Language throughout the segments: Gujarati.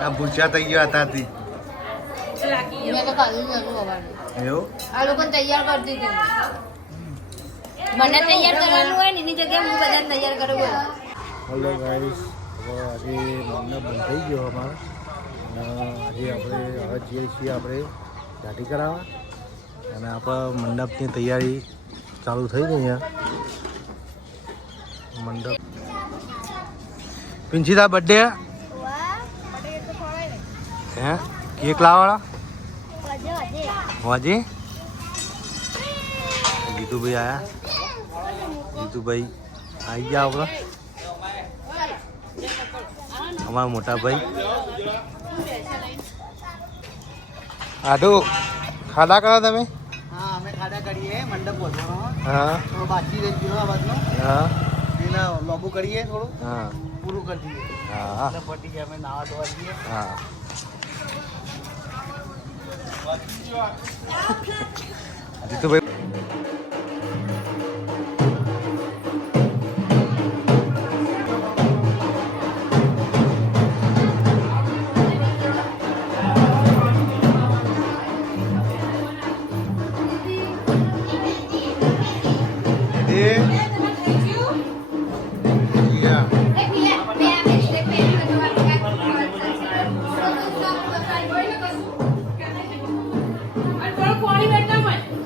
આ ભૂસ્યા થઈ ગયા ત્યાંથી એવું આ લોકો તૈયાર કરતી હતી મને તૈયાર કરવાનું હોય ને એની જગ્યાએ હું બધાને તૈયાર કરું હોય. હેલો ગાઈસ, આજે મંડપ બંધ થઈ ગયો અમારે અને આજે આપણે હવે જઈએ છીએ આપણે દાઢી કરાવવા અને આપણા મંડપની તૈયારી ચાલુ થઈ ગઈ અહીંયા મંડપ. પિંચીતા બર્થડે હે કેક લાવવાળા વાજી જીતુભાઈ આયા. જીતુભાઈ આવી ગયા આપણા અમારા મોટા ભાઈ. આડો ખાડા કરો તમે? હા, અમે ખાડા કરીએ મંડપ પહોંચવામાં. હા થોડો બાકી રહી ગયો આ બાજુ. હા એના લોબુ કરીએ થોડું હા પૂરું કરી દઈએ. હા એટલે પટી જાય, અમે નાવા ધોવા જઈએ. હા જીતુભાઈ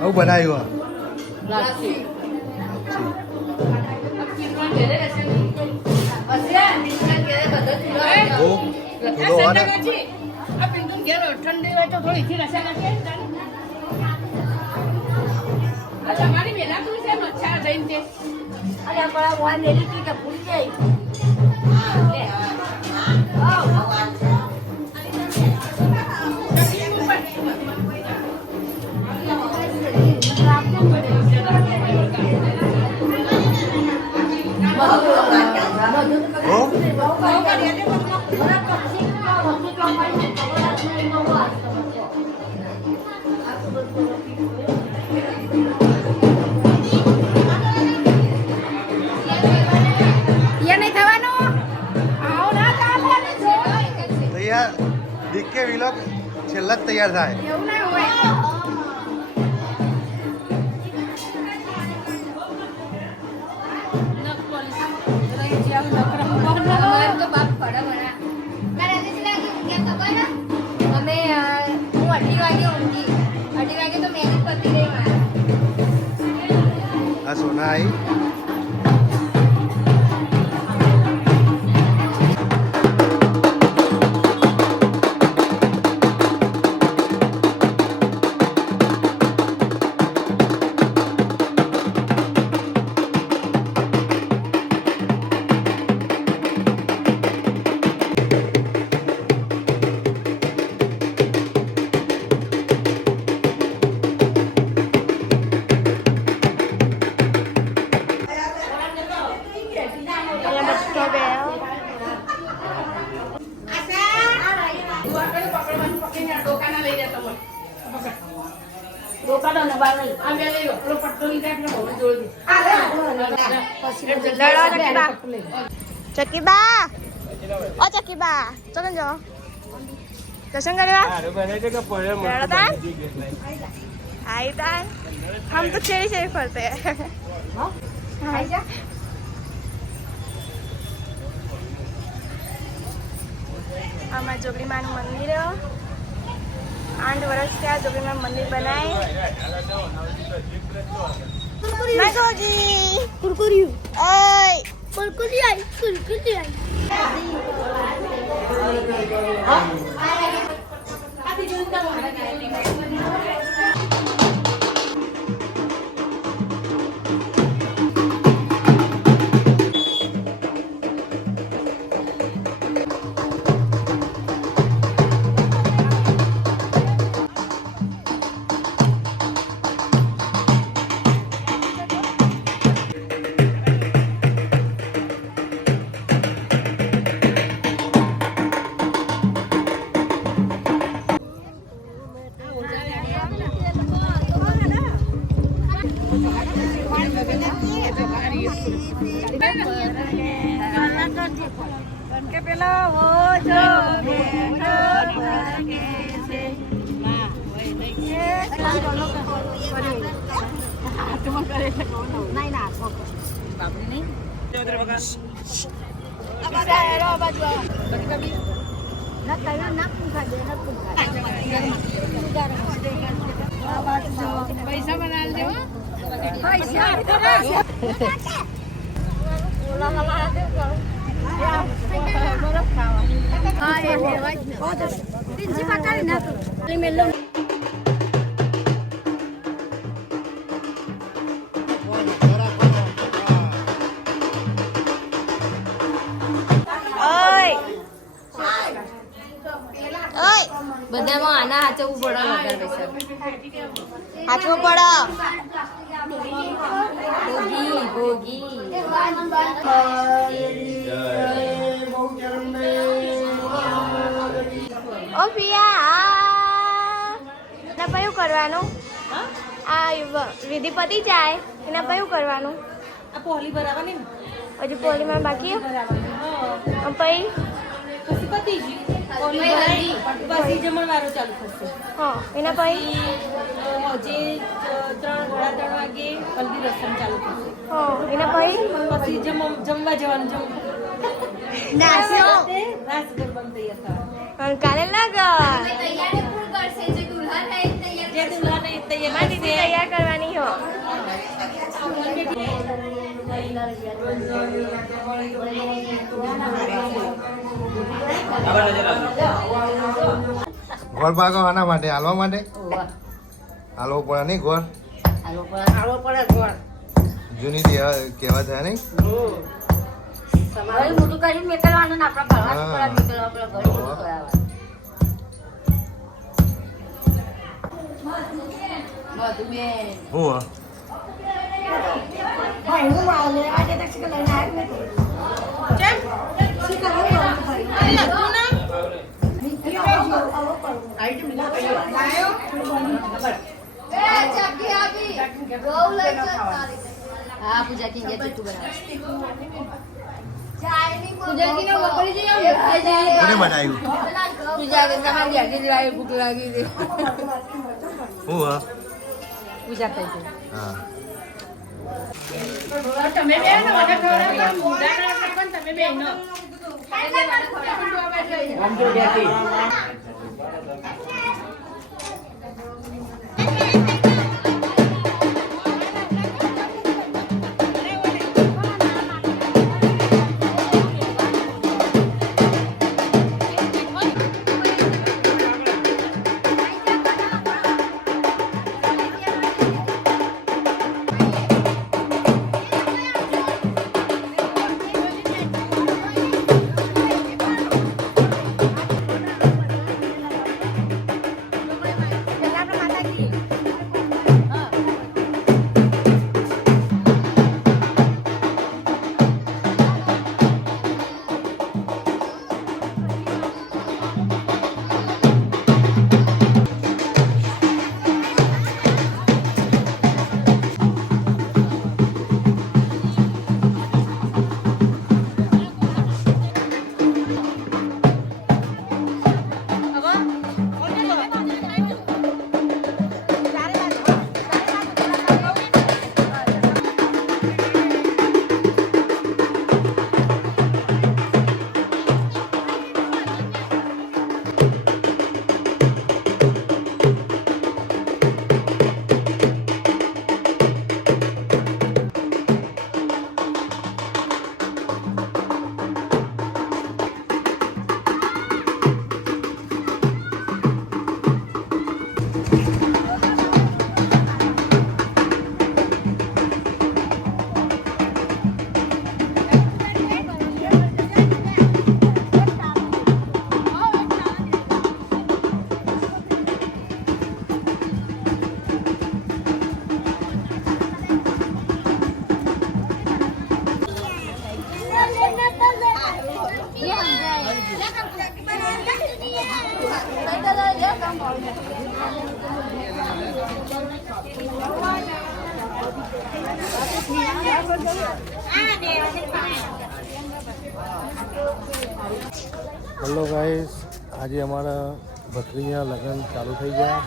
આવું બનાવ્યું તૈયાર દીકે વિલોક છેલ્લા જ તૈયાર થાય. આ સોના આવી ચકીબા ઓ ચકીબા ચલો જો દર્શન કરવા आई तान हम तो चेरी चेरी फरते हैं. हमारे जोगली माँ मंदिर 8 वर्ष क्या जोगली माँ मंदिर बनाए ना जोगी कुरकुरी ओए कुरकुरी आई કે પેલો હો જો પૈસા બના દે બધામાં આના હાચવું પડે વધારે પૈસા હાચવો પડો ભોગી ઓ પિયા એના કયું કરવાનું આ વિધિ પતી જાય એના કયું કરવાનું આ પોલી ભરાવાની ને હજુ પોલીમાં બાકી પછી પછી પતી ગયું પોલી ભરાઈ પછી જમણવારો ચાલુ થશે હા એના પછી જે 3:30 વાગે હલ્દી રસમ ચાલુ થશે હા એના પછી જમવા જવાનું રાસ ગરબા તૈયાર થવાનું અને કાલે લગન જે દુલ્હન તૈયાર દીદી તૈયાર કરવાની હો ઘર ભાગો આના માટે હાલવા માટે હાલવો પડે નહીં ઘર જૂની કહેવા થાય નહીં મોટું કરીને મેકલવાનું ને આપણા ભરવાનું મેકલવા આપણા ઘરે મોટું કરાવવાનું હું હા પૂજા કી ગયા તું બરાબર પૂજા કી ને વગડી જઈએ કોને બનાવ્યું પૂજા કે તમારી આજી લાવી ભૂખ લાગી દે હું પૂજા કરી દે હા તમે બે ને મને ખવડાવો મુંડા પણ તમે બે નો Yeah. હેલો ગાઈસ, આજે અમારા ભત્રીના લગ્ન ચાલુ થઈ ગયા.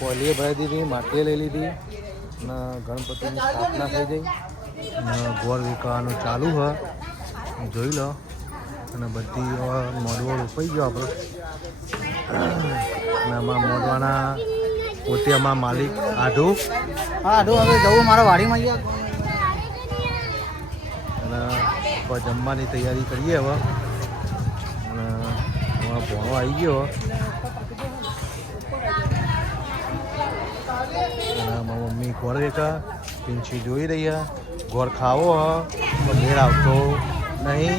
પોલીએ ભરાઈ દીધી, માટીએ લઈ લીધી અને ગણપતિની સ્થાપના થઈ ગઈ અને ગોળ વિકાવાનું ચાલુ હ, જોઈ લો. અને બધી મોડવો રોપાઈ ગયો આપણે. અને અમારા મોડવાના પોતે અમારા માલિક આઢું. હા આઢું હવે જવું મારા વાડીમાં ગયા. અને જમવાની તૈયારી કરીએ હવે. અને ભણો આવી ગયો અને મારી મમ્મી ગોળ વેચા પિંછી જોઈ રહ્યા. ગોળ ખાવો હ તો મેળ આવતો નહીં.